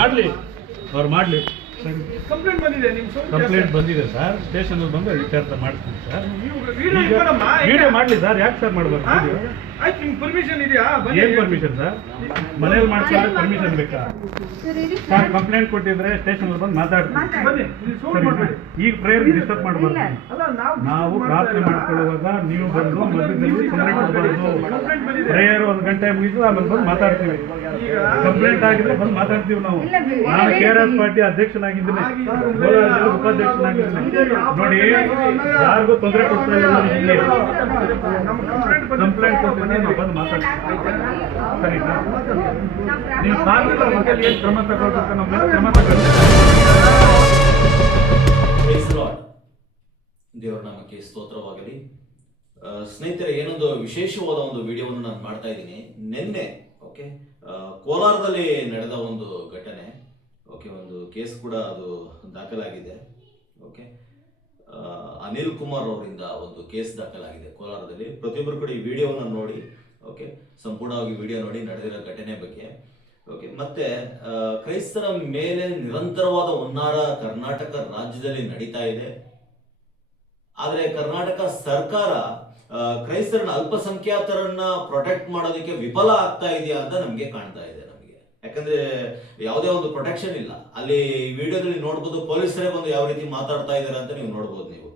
ಮಾಡಲಿ ಕಂಪ್ಲೇಂಟ್ ಬಂದಿದೆ sir. Station ಬಂದು ಇತ್ಯರ್ಥ ಮಾಡ್ತೀನಿ ಸರ್. ವಿಡಿಯೋ ವಿಡಿಯೋ ಮಾಡಲಿ ಸರ್. ಯಾಕೆ ಸರ್ ಮಾಡಬಾರ್ದು? ಆಯ್ತು, ನಿಮ್ಗೆ ಪರ್ಮಿಷನ್ ಇದೆಯಾ? ಏನು ಪರ್ಮಿಷನ್ ಸರ್? ಮನೇಲಿ ಮಾಡ್ಕೊಂಡ್ರೆ ಪರ್ಮಿಷನ್ ಬೇಕಾ ಸರ್? ಕಂಪ್ಲೇಂಟ್ ಕೊಟ್ಟಿದ್ರೆ ಸ್ಟೇಷನ್ ಬಂದು ಮಾತಾಡ್ತೀನಿ. ಬನ್ನಿ, ಸೌಂಡ್ ಮಾಡಬೇಡಿ. ಈಗ ಪ್ರೇಯರ್ ಡಿಸ್ಟರ್ಬ್ ಮಾಡಬಾರ್ದು. ಅಲ್ಲ, ನಾವು ಪ್ರಾರ್ಥನೆ ಮಾಡ್ಕೊಳ್ಳುವಾಗ ನೀವು ಬಂದು ಮಧ್ಯದಲ್ಲಿ ತೊಂದರೆ ಕೊಡಬಾರ್ದು. ಪ್ರೇಯರ್ 1 ಗಂಟೆ ಮುಗಿದು ಆಮೇಲೆ ಬಂದು ಮಾತಾಡ್ತೀವಿ. ಕಂಪ್ಲೇಂಟ್ ಆಗಿದ್ರೆ ಬಂದು ಮಾತಾಡ್ತೀವಿ ನಾವು. ನಾನು KRS ಪಾರ್ಟಿ ಅಧ್ಯಕ್ಷನಾಗಿದ್ದೀನಿ, ಉಪಾಧ್ಯಕ್ಷನಾಗಿದ್ದೀನಿ. ನೋಡಿ, ಯಾರಿಗೂ ತೊಂದರೆ ಕೊಡ್ತಾ ಇಲ್ಲ. ಕಂಪ್ಲೇಂಟ್ ಕೊಟ್ಟಿದ್ರೆ ನಾವು ಬಂದು ಮಾತಾಡ್ತೀವಿ. ಸರಿನಾ? ನೀವು ಕಾನೂನು ಬಗ್ಗೆ ಏನು ಕ್ರಮ ತಗೊಳ್ಬೇಕು, ನಮ್ಮ ಮೇಲೆ ಕ್ರಮ ತಗೊಳ್ತೀವಿ. ದೇವರ ನಾಮಕ್ಕೆ ಸ್ತೋತ್ರವಾಗಲಿ. ಸ್ನೇಹಿತರೆ, ಏನೊಂದು ವಿಶೇಷವಾದ ಒಂದು ವಿಡಿಯೋವನ್ನು ನಾನು ಮಾಡ್ತಾ ಇದ್ದೀನಿ. ನಿನ್ನೆ ಕೋಲಾರದಲ್ಲಿ ನಡೆದ ಒಂದು ಘಟನೆ. ಒಂದು ಕೇಸ್ ಕೂಡ ಅದು ದಾಖಲಾಗಿದೆ. ಅನಿಲ್ ಕುಮಾರ್ ಅವರಿಂದ ಒಂದು ಕೇಸ್ ದಾಖಲಾಗಿದೆ ಕೋಲಾರದಲ್ಲಿ. ಪ್ರತಿಯೊಬ್ಬರು ಕೂಡ ಈ ವಿಡಿಯೋವನ್ನು ನೋಡಿ, ಸಂಪೂರ್ಣವಾಗಿ ವಿಡಿಯೋ ನೋಡಿ ನಡೆದಿರೋ ಘಟನೆ ಬಗ್ಗೆ. ಮತ್ತೆ ಕ್ರೈಸ್ತರ ಮೇಲೆ ನಿರಂತರವಾದ ಹುನ್ನಾರ ಕರ್ನಾಟಕ ರಾಜ್ಯದಲ್ಲಿ ನಡೀತಾ ಇದೆ. ಆದರೆ ಕರ್ನಾಟಕ ಸರ್ಕಾರ ಕ್ರೈಸ್ತರನ್ನ, ಅಲ್ಪಸಂಖ್ಯಾತರನ್ನ ಪ್ರೊಟೆಕ್ಟ್ ಮಾಡೋದಕ್ಕೆ ವಿಫಲ ಆಗ್ತಾ ಇದೆಯಾ ಅಂತ ನಮಗೆ ಕಾಣ್ತಾ ಇದೆ. ಯಾಕಂದ್ರೆ ಯಾವುದೇ ಒಂದು ಪ್ರೊಟೆಕ್ಷನ್ ಇಲ್ಲ ಅಲ್ಲಿ. ವಿಡಿಯೋದಲ್ಲಿ ನೋಡ್ಬೋದು, ಪೊಲೀಸರೇ ಬಂದು ಯಾವ ರೀತಿ ಮಾತಾಡ್ತಾ ಇದ್ದಾರೆ ಅಂತ ನೀವು ನೋಡ್ಬೋದು. ನೀವು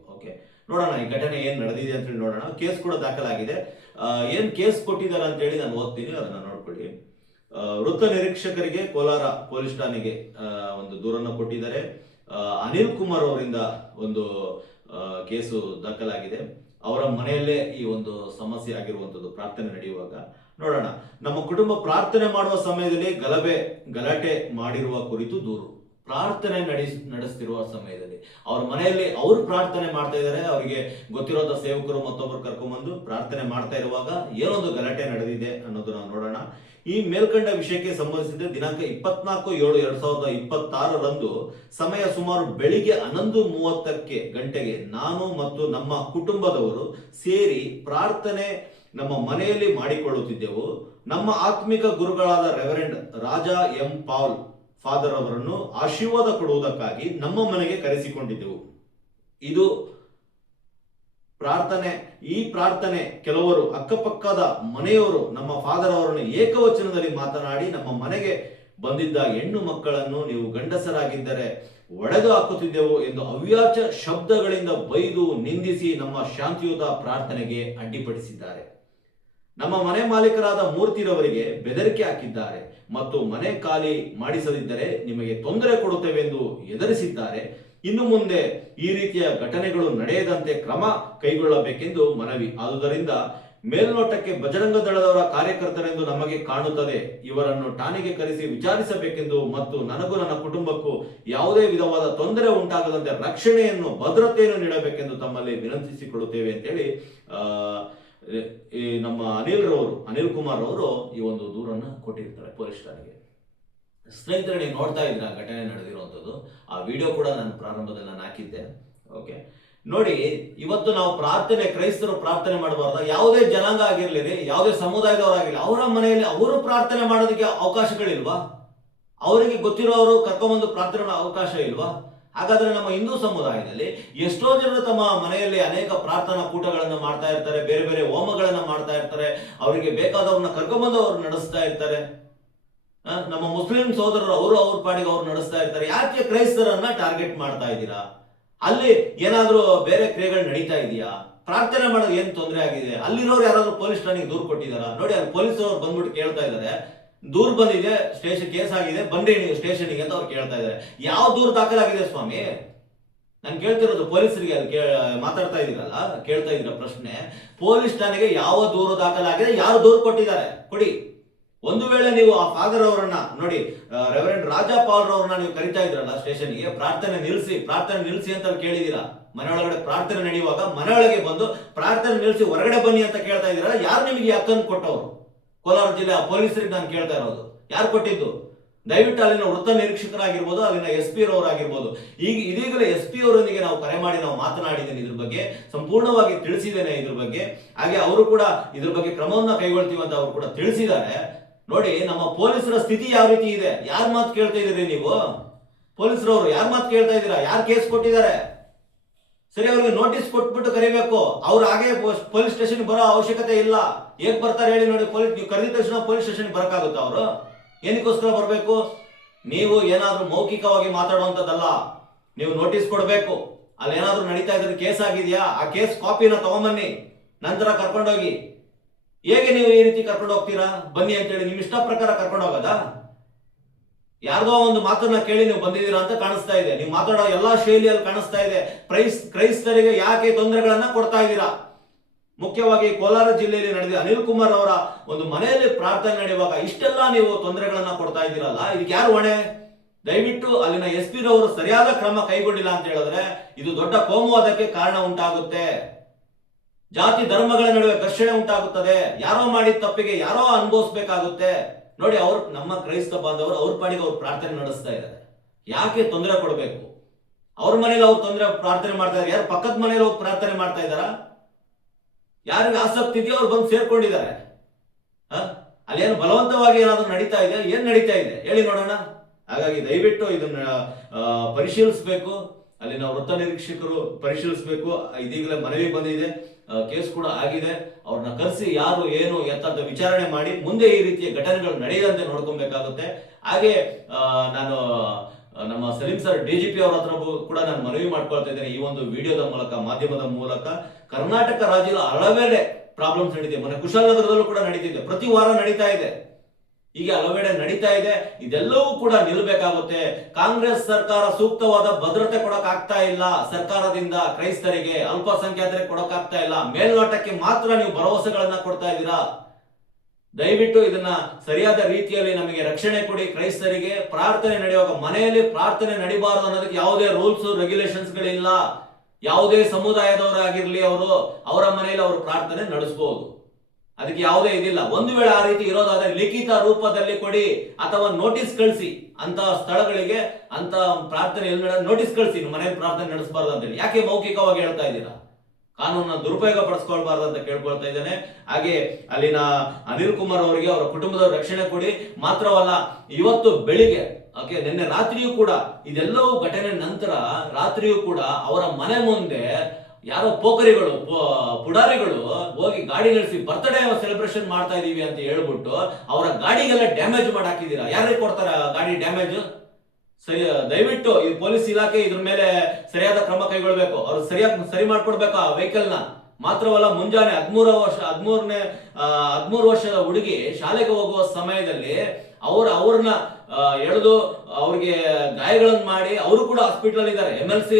ನೋಡೋಣ ಈ ಘಟನೆ ಏನ್ ನಡೆದಿದೆ ಅಂತ ಹೇಳಿ ನೋಡೋಣ. ಕೇಸ್ ಕೂಡ ದಾಖಲಾಗಿದೆ. ಏನ್ ಕೇಸ್ ಕೊಟ್ಟಿದ್ದಾರೆ ಅಂತ ಹೇಳಿ ನಾನು ಓದ್ತೀನಿ, ಅದನ್ನ ನೋಡ್ಕೊಳ್ಳಿ. ವೃತ್ತ ನಿರೀಕ್ಷಕರಿಗೆ ಕೋಲಾರ ಪೊಲೀಸ್ ಠಾಣೆಗೆ ಒಂದು ದೂರನ್ನು ಕೊಟ್ಟಿದ್ದಾರೆ. ಅನಿಲ್ ಕುಮಾರ್ ಅವರಿಂದ ಒಂದು ಕೇಸು ದಾಖಲಾಗಿದೆ. ಅವರ ಮನೆಯಲ್ಲೇ ಈ ಒಂದು ಸಮಸ್ಯೆ ಆಗಿರುವಂತದ್ದು. ಪ್ರಾರ್ಥನೆ ನಡೆಯುವಾಗ ನೋಡೋಣ. ನಮ್ಮ ಕುಟುಂಬ ಪ್ರಾರ್ಥನೆ ಮಾಡುವ ಸಮಯದಲ್ಲಿ ಗಲಾಟೆ ಮಾಡಿರುವ ಕುರಿತು ದೂರು. ಪ್ರಾರ್ಥನೆ ನಡೆಸ್ತಿರುವ ಸಮಯದಲ್ಲಿ ಅವ್ರ ಮನೆಯಲ್ಲಿ ಅವರು ಪ್ರಾರ್ಥನೆ ಮಾಡ್ತಾ ಇದ್ದಾರೆ. ಅವರಿಗೆ ಗೊತ್ತಿರೋದ ಸೇವಕರು ಮತ್ತೊಬ್ಬರು ಕರ್ಕೊಂಡ್ಬಂದು ಪ್ರಾರ್ಥನೆ ಮಾಡ್ತಾ ಇರುವಾಗ ಏನೊಂದು ಗಲಾಟೆ ನಡೆದಿದೆ ಅನ್ನೋದನ್ನ ನೋಡೋಣ. ಈ ಮೇಲ್ಕಂಡ ವಿಷಯಕ್ಕೆ ಸಂಬಂಧಿಸಿದ ದಿನಾಂಕ 24/7/2026 ಸಮಯ ಸುಮಾರು ಬೆಳಿಗ್ಗೆ 11:30 ಗಂಟೆಗೆ ನಾನು ಮತ್ತು ನಮ್ಮ ಕುಟುಂಬದವರು ಸೇರಿ ಪ್ರಾರ್ಥನೆ ನಮ್ಮ ಮನೆಯಲ್ಲಿ ಮಾಡಿಕೊಳ್ಳುತ್ತಿದ್ದೆವು. ನಮ್ಮ ಆತ್ಮಿಕ ಗುರುಗಳಾದ reverend Raja M Paul father ಅವರನ್ನು ಆಶೀರ್ವಾದ ಕೊಡುವುದಕ್ಕಾಗಿ ನಮ್ಮ ಮನೆಗೆ ಕರೆಸಿಕೊಂಡಿದ್ದೆವು. ಇದು ಈ ಪ್ರಾರ್ಥನೆ ಕೆಲವರು ಅಕ್ಕಪಕ್ಕದ ಮನೆಯವರು ನಮ್ಮ ಫಾದರ್ ಅವರನ್ನು ಏಕವಚನದಲ್ಲಿ ಮಾತನಾಡಿ ನಮ್ಮ ಮನೆಗೆ ಬಂದಿದ್ದ ಹೆಣ್ಣು ಮಕ್ಕಳನ್ನು ನೀವು ಗಂಡಸರಾಗಿದ್ದರೆ ಒಡೆದು ಹಾಕುತ್ತಿದ್ದೆವು ಎಂದು ಅವ್ಯಾಚ ಶಬ್ದಗಳಿಂದ ಬೈದು ನಿಂದಿಸಿ ನಮ್ಮ ಶಾಂತಿಯುತ ಪ್ರಾರ್ಥನೆಗೆ ಅಡ್ಡಿಪಡಿಸಿದ್ದಾರೆ. ನಮ್ಮ ಮನೆ ಮಾಲೀಕರಾದ ಮೂರ್ತಿರವರಿಗೆ ಬೆದರಿಕೆ ಹಾಕಿದ್ದಾರೆ ಮತ್ತು ಮನೆ ಖಾಲಿ ಮಾಡಿಸದಿದ್ದರೆ ನಿಮಗೆ ತೊಂದರೆ ಕೊಡುತ್ತೇವೆ ಎಂದು ಎದುರಿಸಿದ್ದಾರೆ. ಇನ್ನು ಮುಂದೆ ಈ ರೀತಿಯ ಘಟನೆಗಳು ನಡೆಯದಂತೆ ಕ್ರಮ ಕೈಗೊಳ್ಳಬೇಕೆಂದು ಮನವಿ. ಆದುದರಿಂದ ಮೇಲ್ನೋಟಕ್ಕೆ ಬಜರಂಗ ದಳದವರ ಕಾರ್ಯಕರ್ತರೆಂದು ನಮಗೆ ಕಾಣುತ್ತದೆ. ಇವರನ್ನು ಠಾಣೆಗೆ ಕರೆಸಿ ವಿಚಾರಿಸಬೇಕೆಂದು ಮತ್ತು ನನಗೂ ನನ್ನ ಕುಟುಂಬಕ್ಕೂ ಯಾವುದೇ ವಿಧವಾದ ತೊಂದರೆ ಉಂಟಾಗದಂತೆ ರಕ್ಷಣೆಯನ್ನು, ಭದ್ರತೆಯನ್ನು ನೀಡಬೇಕೆಂದು ತಮ್ಮಲ್ಲಿ ವಿನಂತಿಸಿಕೊಳ್ಳುತ್ತೇವೆ ಅಂತೇಳಿ ನಮ್ಮ ಅನಿಲ್ ಕುಮಾರ್ ಅವರು ಈ ಒಂದು ದೂರನ್ನು ಕೊಟ್ಟಿರ್ತಾರೆ ಪೊಲೀಸ್ ಠಾಣೆಗೆ. ಸ್ನೇಹಿತರೆ, ನೀವು ನೋಡ್ತಾ ಇದ್ರ ಘಟನೆ ನಡೆದಿರುವಂಥದ್ದು. ಆ ವಿಡಿಯೋ ಕೂಡ ನಾನು ಪ್ರಾರಂಭದಲ್ಲಿ ನಾನು ಹಾಕಿದ್ದೆ. ನೋಡಿ, ಇವತ್ತು ನಾವು ಕ್ರೈಸ್ತರು ಪ್ರಾರ್ಥನೆ ಮಾಡಬಾರ್ದ? ಯಾವುದೇ ಜನಾಂಗ ಆಗಿರ್ಲಿ, ಯಾವುದೇ ಸಮುದಾಯದವರಾಗಿರ್ಲಿ, ಅವರ ಮನೆಯಲ್ಲಿ ಅವರು ಪ್ರಾರ್ಥನೆ ಮಾಡೋದಕ್ಕೆ ಅವಕಾಶಗಳಿಲ್ವಾ? ಅವರಿಗೆ ಗೊತ್ತಿರೋರು ಕರ್ಕೊಂಡ್ಬಂದು ಪ್ರಾರ್ಥನೆ ಮಾಡೋ ಅವಕಾಶ ಇಲ್ವಾ? ಹಾಗಾದ್ರೆ ನಮ್ಮ ಹಿಂದೂ ಸಮುದಾಯದಲ್ಲಿ ಎಷ್ಟೋ ಜನರು ತಮ್ಮ ಮನೆಯಲ್ಲಿ ಅನೇಕ ಪ್ರಾರ್ಥನಾ ಕೂಟಗಳನ್ನು ಮಾಡ್ತಾ ಇರ್ತಾರೆ, ಬೇರೆ ಬೇರೆ ಹೋಮಗಳನ್ನ ಮಾಡ್ತಾ ಇರ್ತಾರೆ, ಅವರಿಗೆ ಬೇಕಾದವ್ರನ್ನ ಕರ್ಕೊಂಡ್ಬಂದು ಅವ್ರು ನಡೆಸ್ತಾ ಇರ್ತಾರೆ. ನಮ್ಮ ಮುಸ್ಲಿಂ ಸೋದರರು ಅವ್ರ ಪಾಡಿಗೆ ಅವ್ರು ನಡೆಸ್ತಾ ಇರ್ತಾರೆ. ಯಾಕೆ ಕ್ರೈಸ್ತರನ್ನ ಟಾರ್ಗೆಟ್ ಮಾಡ್ತಾ ಇದ್ದೀರಾ? ಅಲ್ಲಿ ಏನಾದ್ರೂ ಬೇರೆ ಕ್ರಿಯೆಗಳು ನಡೀತಾ ಇದೆಯಾ? ಪ್ರಾರ್ಥನೆ ಮಾಡೋದು ಏನ್ ತೊಂದರೆ ಆಗಿದೆ? ಅಲ್ಲಿರೋರು ಯಾರಾದ್ರೂ ಪೊಲೀಸ್ ಠಾಣೆಗೆ ದೂರು ಕೊಟ್ಟಿದಾರ? ನೋಡಿ, ಅಲ್ಲಿ ಪೊಲೀಸ್ ಅವರು ಬಂದ್ಬಿಟ್ಟು ಕೇಳ್ತಾ ಇದ್ದಾರೆ, ದೂರ್ ಬಂದಿದೆ, ಸ್ಟೇಷನ್ ಕೇಸ್ ಆಗಿದೆ, ಬನ್ನಿ ಸ್ಟೇಷನ್ಗೆ ಅಂತ ಅವ್ರು ಕೇಳ್ತಾ ಇದ್ದಾರೆ. ಯಾವ ದೂರು ದಾಖಲಾಗಿದೆ ಸ್ವಾಮಿ? ನಾನು ಕೇಳ್ತಿರೋದು ಪೊಲೀಸರಿಗೆ. ಅಲ್ಲಿ ಮಾತಾಡ್ತಾ ಇದೀರಲ್ಲ, ಕೇಳ್ತಾ ಇದ್ರ ಪ್ರಶ್ನೆ, ಪೊಲೀಸ್ ಠಾಣೆಗೆ ಯಾವ ದೂರು ದಾಖಲಾಗಿದೆ, ಯಾರು ದೂರು ಕೊಟ್ಟಿದ್ದಾರೆ ಕೊಡಿ. ಒಂದು ವೇಳೆ ನೀವು ಆ ಫಾದರ್ ಅವರನ್ನ ನೋಡಿ, ರೆವರೆಂಡ್ ರಾಜಾ ಪಾಲ್ ಅವರನ್ನ ನೀವು ಕರಿತಾ ಇದ್ರಲ್ಲ ಸ್ಟೇಷನ್ಗೆ, ಪ್ರಾರ್ಥನೆ ನಿಲ್ಲಿಸಿ ಅಂತ ಕೇಳಿದೀರಾ? ಮನೆಯೊಳಗಡೆ ಪ್ರಾರ್ಥನೆ ನಡೆಯುವಾಗ ಮನೆಯೊಳಗೆ ಬಂದು ಪ್ರಾರ್ಥನೆ ನಿಲ್ಲಿಸಿ ಹೊರಗಡೆ ಬನ್ನಿ ಅಂತ ಕೇಳ್ತಾ ಇದ್ದೀರಾ? ಯಾರು ನಿಮಗೆ ಈ ಹಕ್ಕನ್ನು ಕೊಟ್ಟವರು? ಕೋಲಾರ ಜಿಲ್ಲೆ ಪೊಲೀಸರಿಗೆ ನಾನು ಕೇಳ್ತಾ ಇರೋದು, ಯಾರು ಕೊಟ್ಟಿದ್ದು? ದಯವಿಟ್ಟು ಅಲ್ಲಿನ ವೃತ್ತ ನಿರೀಕ್ಷಕರಾಗಿರ್ಬೋದು, ಅಲ್ಲಿನ SP ರವರಾಗಿರ್ಬೋದು, ಇದೀಗಲೇ SP ಅವರೊಂದಿಗೆ ನಾವು ಕರೆ ಮಾಡಿ ನಾವು ಮಾತನಾಡಿದ್ದೇನೆ. ಇದ್ರ ಬಗ್ಗೆ ಸಂಪೂರ್ಣವಾಗಿ ತಿಳಿಸಿದ್ದೇನೆ ಇದ್ರ ಬಗ್ಗೆ. ಹಾಗೆ ಅವರು ಕೂಡ ಇದ್ರ ಬಗ್ಗೆ ಕ್ರಮವನ್ನ ಕೈಗೊಳ್ತೀವಿ ಅಂತ ಅವರು ಕೂಡ ತಿಳಿಸಿದ್ದಾರೆ. ನೋಡಿ ನಮ್ಮ ಪೊಲೀಸರ ಸ್ಥಿತಿ ಯಾವ ರೀತಿ ಇದೆ. ಯಾರ ಮಾತು ಕೇಳ್ತಾ ಇದೀರಿ ನೀವು? ಪೊಲೀಸರವರು ಯಾರ ಮಾತು ಕೇಳ್ತಾ ಇದ್ದೀರಾ? ಯಾರು ಕೇಸ್ ಕೊಟ್ಟಿದ್ದಾರೆ? ಸರಿ, ಅವ್ರಿಗೆ ನೋಟಿಸ್ ಕೊಟ್ಬಿಟ್ಟು ಕರಿಬೇಕು. ಅವ್ರು ಹಾಗೆ ಪೊಲೀಸ್ ಸ್ಟೇಷನ್ ಬರೋ ಅವಶ್ಯಕತೆ ಇಲ್ಲ. ಹೇಗ್ ಬರ್ತಾರೆ ಹೇಳಿ ನೋಡಿ? ನೀವು ಕರೆದ ತಕ್ಷಣ ಪೊಲೀಸ್ ಸ್ಟೇಷನ್ ಬರಕಾಗುತ್ತಾ? ಅವರು ಏನಕ್ಕೋಸ್ಕರ ಬರಬೇಕು? ನೀವು ಏನಾದ್ರೂ ಮೌಖಿಕವಾಗಿ ಮಾತಾಡುವಂಥದ್ದಲ್ಲ, ನೀವು ನೋಟಿಸ್ ಕೊಡಬೇಕು. ಅಲ್ಲಿ ಏನಾದ್ರೂ ನಡೀತಾ ಇದ್ರೆ ಕೇಸ್ ಆಗಿದೆಯಾ, ಆ ಕೇಸ್ ಕಾಪಿನ ತಗೊಂಬನ್ನಿ, ನಂತರ ಕರ್ಕೊಂಡೋಗಿ. ಹೇಗೆ ನೀವು ಈ ರೀತಿ ಕರ್ಕೊಂಡು ಹೋಗ್ತೀರಾ? ಬನ್ನಿ ಅಂತೇಳಿ ನಿಮ್ ಇಷ್ಟ ಪ್ರಕಾರ ಕರ್ಕೊಂಡು ಹೋಗೋದಾ? ಯಾರ್ದೋ ಒಂದು ಮಾತನ್ನ ಕೇಳಿ ನೀವು ಬಂದಿದ್ದೀರಾ ಅಂತ ಕಾಣಿಸ್ತಾ ಇದೆ. ನೀವು ಮಾತಾಡೋ ಎಲ್ಲಾ ಶೈಲಿಯಲ್ಲಿ ಕಾಣಿಸ್ತಾ ಇದೆ. ಕ್ರೈಸ್ತರಿಗೆ ಯಾಕೆ ತೊಂದರೆಗಳನ್ನ ಕೊಡ್ತಾ ಇದ್ದೀರಾ? ಮುಖ್ಯವಾಗಿ ಕೋಲಾರ ಜಿಲ್ಲೆಯಲ್ಲಿ ನಡೆದ ಅನಿಲ್ ಕುಮಾರ್ ಅವರ ಒಂದು ಮನೆಯಲ್ಲಿ ಪ್ರಾರ್ಥನೆ ನಡೆಯುವಾಗ ಇಷ್ಟೆಲ್ಲ ನೀವು ತೊಂದರೆಗಳನ್ನ ಕೊಡ್ತಾ ಇದ್ದೀರಲ್ಲ, ಇದಕ್ಕೆ ಯಾರು ಹೊಣೆ? ದಯವಿಟ್ಟು ಅಲ್ಲಿನ SP ರವರು ಸರಿಯಾದ ಕ್ರಮ ಕೈಗೊಂಡಿಲ್ಲ ಅಂತ ಹೇಳಿದ್ರೆ ಇದು ದೊಡ್ಡ ಕೋಮುವಾದಕ್ಕೆ ಕಾರಣ ಉಂಟಾಗುತ್ತೆ. ಜಾತಿ ಧರ್ಮಗಳ ನಡುವೆ ಘರ್ಷಣೆ ಉಂಟಾಗುತ್ತದೆ. ಯಾರೋ ಮಾಡಿದ ತಪ್ಪಿಗೆ ಯಾರೋ ಅನುಭವಿಸ್ಬೇಕಾಗುತ್ತೆ. ನೋಡಿ, ಅವ್ರು ನಮ್ಮ ಕ್ರೈಸ್ತ ಬಾಂಧವರು ಅವ್ರ ಪಾಡಿಗೆ ಅವ್ರು ಪ್ರಾರ್ಥನೆ ನಡೆಸ್ತಾ ಇದ್ದಾರೆ. ಯಾಕೆ ತೊಂದರೆ ಕೊಡಬೇಕು? ಅವ್ರ ಮನೇಲಿ ಅವ್ರು ಪ್ರಾರ್ಥನೆ ಮಾಡ್ತಾ ಇದ್ದಾರೆ. ಯಾರು ಪಕ್ಕದ ಮನೇಲಿ ಹೋಗಿ ಪ್ರಾರ್ಥನೆ ಮಾಡ್ತಾ ಇದ್ದಾರಾ? ಯಾರಿಗೆ ಆಸಕ್ತಿ ಇದೆಯೋ ಅವ್ರು ಬಂದು ಸೇರ್ಕೊಂಡಿದ್ದಾರೆ. ಅಲ್ಲೇನು ಬಲವಂತವಾಗಿ ಏನಾದ್ರು ನಡೀತಾ ಇದೆ? ಏನ್ ನಡೀತಾ ಇದೆ ಹೇಳಿ ನೋಡೋಣ. ಹಾಗಾಗಿ ದಯವಿಟ್ಟು ಇದನ್ನ ಪರಿಶೀಲಿಸಬೇಕು. ಅಲ್ಲಿನ ವೃತ್ತ ನಿರೀಕ್ಷಕರು ಪರಿಶೀಲಿಸಬೇಕು. ಇದೀಗಲೇ ಮನವಿ ಬಂದಿದೆ, ಕೇಸ್ ಕೂಡ ಆಗಿದೆ. ಅವ್ರನ್ನ ಕರೆಸಿ ಯಾರು ಏನು ಎತ್ತಂತ ವಿಚಾರಣೆ ಮಾಡಿ ಮುಂದೆ ಈ ರೀತಿಯ ಘಟನೆಗಳು ನಡೆಯದಂತೆ ನೋಡ್ಕೊಬೇಕಾಗುತ್ತೆ. ಹಾಗೆ ನಾನು ನಮ್ಮ ಸಲೀಂ ಸರ್ DGP ಅವರ ಹತ್ರ ಕೂಡ ನಾನು ಮನವಿ ಮಾಡ್ಕೊಳ್ತಾ ಇದ್ದೇನೆ. ಈ ಒಂದು ವಿಡಿಯೋದ ಮೂಲಕ, ಮಾಧ್ಯಮದ ಮೂಲಕ, ಕರ್ನಾಟಕ ರಾಜ್ಯದ ಹಲವೆಡೆ ಪ್ರಾಬ್ಲಮ್ಸ್ ನಡೀತಿದೆ. ಮೊನ್ನೆ ಕುಶಾಲನಗರದಲ್ಲೂ ಕೂಡ ನಡೀತಿದೆ, ಪ್ರತಿ ವಾರ ನಡೀತಾ ಇದೆ, ಹೀಗೆ ಹಲವೆಡೆ ನಡೀತಾ ಇದೆ. ಇದೆಲ್ಲವೂ ಕೂಡ ನಿಲ್ಲಬೇಕಾಗುತ್ತೆ. ಕಾಂಗ್ರೆಸ್ ಸರ್ಕಾರ ಸೂಕ್ತವಾದ ಭದ್ರತೆ ಕೊಡಕ್ಕಾಗ್ತಾ ಇಲ್ಲ. ಸರ್ಕಾರದಿಂದ ಕ್ರೈಸ್ತರಿಗೆ, ಅಲ್ಪಸಂಖ್ಯಾತರಿಗೆ ಕೊಡಕ್ಕಾಗ್ತಾ ಇಲ್ಲ. ಮೇಲ್ನೋಟಕ್ಕೆ ಮಾತ್ರ ನೀವು ಭರವಸೆಗಳನ್ನ ಕೊಡ್ತಾ ಇದ್ದೀರಾ. ದಯವಿಟ್ಟು ಇದನ್ನ ಸರಿಯಾದ ರೀತಿಯಲ್ಲಿ ನಮಗೆ ರಕ್ಷಣೆ ಕೊಡಿ. ಕ್ರೈಸ್ತರಿಗೆ ಪ್ರಾರ್ಥನೆ ನಡೆಯುವಾಗ ಮನೆಯಲ್ಲಿ ಪ್ರಾರ್ಥನೆ ನಡಿಬಾರದು ಅನ್ನೋದಕ್ಕೆ ಯಾವುದೇ ರೂಲ್ಸ್ ರೆಗ್ಯುಲೇಷನ್ಸ್ ಗಳಿಲ್ಲ. ಯಾವುದೇ ಸಮುದಾಯದವರಾಗಿರ್ಲಿ ಅವರು, ಅವರ ಮನೆಯಲ್ಲಿ ಅವರು ಪ್ರಾರ್ಥನೆ ನಡೆಸಬಹುದು. ಅದಕ್ಕೆ ಯಾವುದೇ ಇದಿಲ್ಲ. ಒಂದು ವೇಳೆ ಆ ರೀತಿ ಇರೋದಾದ್ರೆ ಲಿಖಿತ ರೂಪದಲ್ಲಿ ಕೊಡಿ ಅಥವಾ ನೋಟಿಸ್ ಕಳಿಸಿ. ಅಂತ ಸ್ಥಳಗಳಿಗೆ ಅಂತ ಪ್ರಾರ್ಥನೆ ನೋಟಿಸ್ ಕಳಿಸಿ, ಮನೆಯಲ್ಲಿ ಪ್ರಾರ್ಥನೆ ನಡೆಸಬಾರ್ದು ಅಂತೇಳಿ. ಯಾಕೆ ಮೌಖಿಕವಾಗಿ ಹೇಳ್ತಾ ಇದ್ದೀರಾ? ಕಾನೂನನ್ನ ದುರುಪಯೋಗ ಪಡಿಸ್ಕೊಳ್ಬಾರ್ದು ಅಂತ ಕೇಳ್ಕೊಳ್ತಾ ಇದ್ದೇನೆ. ಹಾಗೆ ಅಲ್ಲಿನ ಅನಿಲ್ ಕುಮಾರ್ ಅವರಿಗೆ, ಅವರ ಕುಟುಂಬದವರ ರಕ್ಷಣೆ ಕೊಡಿ. ಮಾತ್ರವಲ್ಲ, ಇವತ್ತು ಬೆಳಿಗ್ಗೆ ನಿನ್ನೆ ರಾತ್ರಿಯೂ ಕೂಡ ಇದೆಲ್ಲವೂ ಘಟನೆ ನಂತರ ರಾತ್ರಿಯೂ ಕೂಡ ಅವರ ಮನೆ ಮುಂದೆ ಯಾರೋ ಪೋಖರಿಗಳು, ಪುಡಾರಿಗಳು ಹೋಗಿ ಗಾಡಿ ನಡೆಸಿ ಬರ್ತ್ಡೇ ಸೆಲೆಬ್ರೇಷನ್ ಮಾಡ್ತಾ ಇದೀವಿ ಅಂತ ಹೇಳ್ಬಿಟ್ಟು ಅವರ ಗಾಡಿಗೆಲ್ಲ ಡ್ಯಾಮೇಜ್ ಮಾಡಿ ಹಾಕಿದೀರಾ. ಯಾರಿಗೆ ಕೊಡ್ತಾರೆ ಗಾಡಿ ಡ್ಯಾಮೇಜ್? ಸರಿ, ದಯವಿಟ್ಟು ಈ ಪೊಲೀಸ್ ಇಲಾಖೆ ಇದ್ರ ಮೇಲೆ ಸರಿಯಾದ ಕ್ರಮ ಕೈಗೊಳ್ಬೇಕು. ಅವ್ರು ಸರಿಯಾಗಿ ಸರಿ ಮಾಡ್ಕೊಡ್ಬೇಕು ಆ ವೆಹಿಕಲ್ ನ. ಮಾತ್ರವಲ್ಲ, ಮುಂಜಾನೆ 13 ವರ್ಷದ ಹುಡುಗಿ ಶಾಲೆಗೆ ಹೋಗುವ ಸಮಯದಲ್ಲಿ ಅವ್ರನ್ನ ಎಳೆದು ಅವ್ರಿಗೆ ಗಾಯಗಳನ್ನು ಮಾಡಿ ಅವರು ಕೂಡ ಹಾಸ್ಪಿಟಲ್ ಇದ್ದಾರೆ. MLC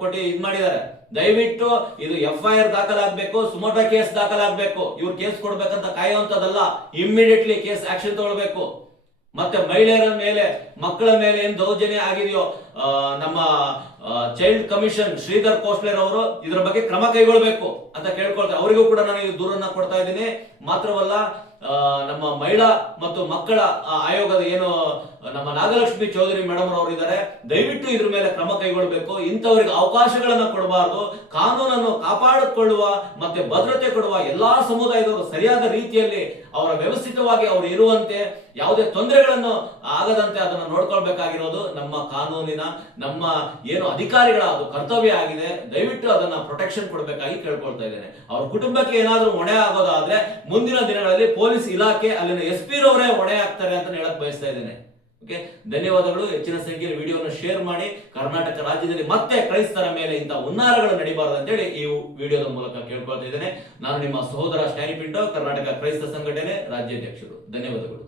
ಕೊಟ್ಟು ಇದ್ ಮಾಡಿದ್ದಾರೆ. ದಯವಿಟ್ಟು ಇದು FIR ದಾಖಲಾಗಬೇಕು, ಸುಮೋಟೋ ಕೇಸ್ ದಾಖಲಾಗಬೇಕು. ಇವ್ರು ಕೇಸ್ ಕೊಡ್ಬೇಕಂತ ಕಾಯುವಂತದಲ್ಲ, ಇಮ್ಮಿಡಿಯೇಟ್ಲಿ ಕೇಸ್ ಆಕ್ಷನ್ ತಗೊಳ್ಬೇಕು. ಮತ್ತೆ ಮಹಿಳೆಯರ ಮೇಲೆ, ಮಕ್ಕಳ ಮೇಲೆ ಏನ್ ದೌರ್ಜನ್ಯ ಆಗಿದೆಯೋ, ನಮ್ಮ ಚೈಲ್ಡ್ ಕಮಿಷನ್ ಶ್ರೀಧರ್ ಕೋಸ್ಲೆರ್ ಅವರು ಇದ್ರ ಬಗ್ಗೆ ಕ್ರಮ ಕೈಗೊಳ್ಬೇಕು ಅಂತ ಕೇಳ್ಕೊಳ್ತಾರೆ. ಅವರಿಗೂ ಕೂಡ ನಾನು ಈ ದೂರನ್ನ ಕೊಡ್ತಾ ಇದ್ದೀನಿ. ಮಾತ್ರವಲ್ಲ, ನಮ್ಮ ಮಹಿಳಾ ಮತ್ತು ಮಕ್ಕಳ ಆಯೋಗದ ಏನು ನಮ್ಮ ನಾಗಲಕ್ಷ್ಮಿ ಚೌಧರಿ ಮೇಡಮ್ ಅವರು ಇದ್ದಾರೆ, ದಯವಿಟ್ಟು ಇದ್ರ ಮೇಲೆ ಕ್ರಮ ಕೈಗೊಳ್ಳಬೇಕು. ಇಂಥವರಿಗೆ ಅವಕಾಶಗಳನ್ನ ಕೊಡಬಾರದು. ಕಾನೂನನ್ನು ಕಾಪಾಡಿಕೊಳ್ಳುವ ಮತ್ತೆ ಭದ್ರತೆ ಕೊಡುವ ಎಲ್ಲಾ ಸಮುದಾಯದವರು ಸರಿಯಾದ ರೀತಿಯಲ್ಲಿ ಅವರ ವ್ಯವಸ್ಥಿತವಾಗಿ ಅವರು ಇರುವಂತೆ, ಯಾವುದೇ ತೊಂದರೆಗಳನ್ನು ಆಗದಂತೆ ಅದನ್ನು ನೋಡ್ಕೊಳ್ಬೇಕಾಗಿರೋದು ನಮ್ಮ ಕಾನೂನಿನ, ನಮ್ಮ ಏನು ಅಧಿಕಾರಿಗಳ ಅದು ಕರ್ತವ್ಯ ಆಗಿದೆ. ದಯವಿಟ್ಟು ಅದನ್ನ ಪ್ರೊಟೆಕ್ಷನ್ ಕೊಡಬೇಕಾಗಿ ಕೇಳ್ಕೊಳ್ತಾ ಇದ್ದೇನೆ. ಅವ್ರ ಕುಟುಂಬಕ್ಕೆ ಏನಾದ್ರೂ ಹೊಣೆ ಆಗೋದಾದ್ರೆ ಮುಂದಿನ ದಿನಗಳಲ್ಲಿ ಪೊಲೀಸ್ ಇಲಾಖೆ, ಅಲ್ಲಿನ SP ರವರೇ ಹೊಣೆ ಆಗ್ತಾರೆ ಅಂತ ಹೇಳಕ್ ಬಯಸ್ತಾ ಇದ್ದೇನೆ. ಓಕೆ, ಧನ್ಯವಾದಗಳು. ಹೆಚ್ಚಿನ ಸಂಖ್ಯೆಯಲ್ಲಿ ವಿಡಿಯೋನ ಶೇರ್ ಮಾಡಿ. ಕರ್ನಾಟಕ ರಾಜ್ಯದಲ್ಲಿ ಮತ್ತೆ ಕ್ರೈಸ್ತರ ಮೇಲೆ ಇಂಥ ಹುನ್ನಾರಗಳು ನಡೀಬಾರದು ಅಂತೇಳಿ ಈ ವಿಡಿಯೋದ ಮೂಲಕ ಕೇಳ್ಕೊಳ್ತಾ ಇದ್ದೇನೆ. ನಾನು ನಿಮ್ಮ ಸಹೋದರ ಸ್ಟ್ಯಾನಿ ಪಿಂಟೋ, ಕರ್ನಾಟಕ ಕ್ರೈಸ್ತ ಸಂಘಟನೆ ರಾಜ್ಯಾಧ್ಯಕ್ಷರು. ಧನ್ಯವಾದಗಳು.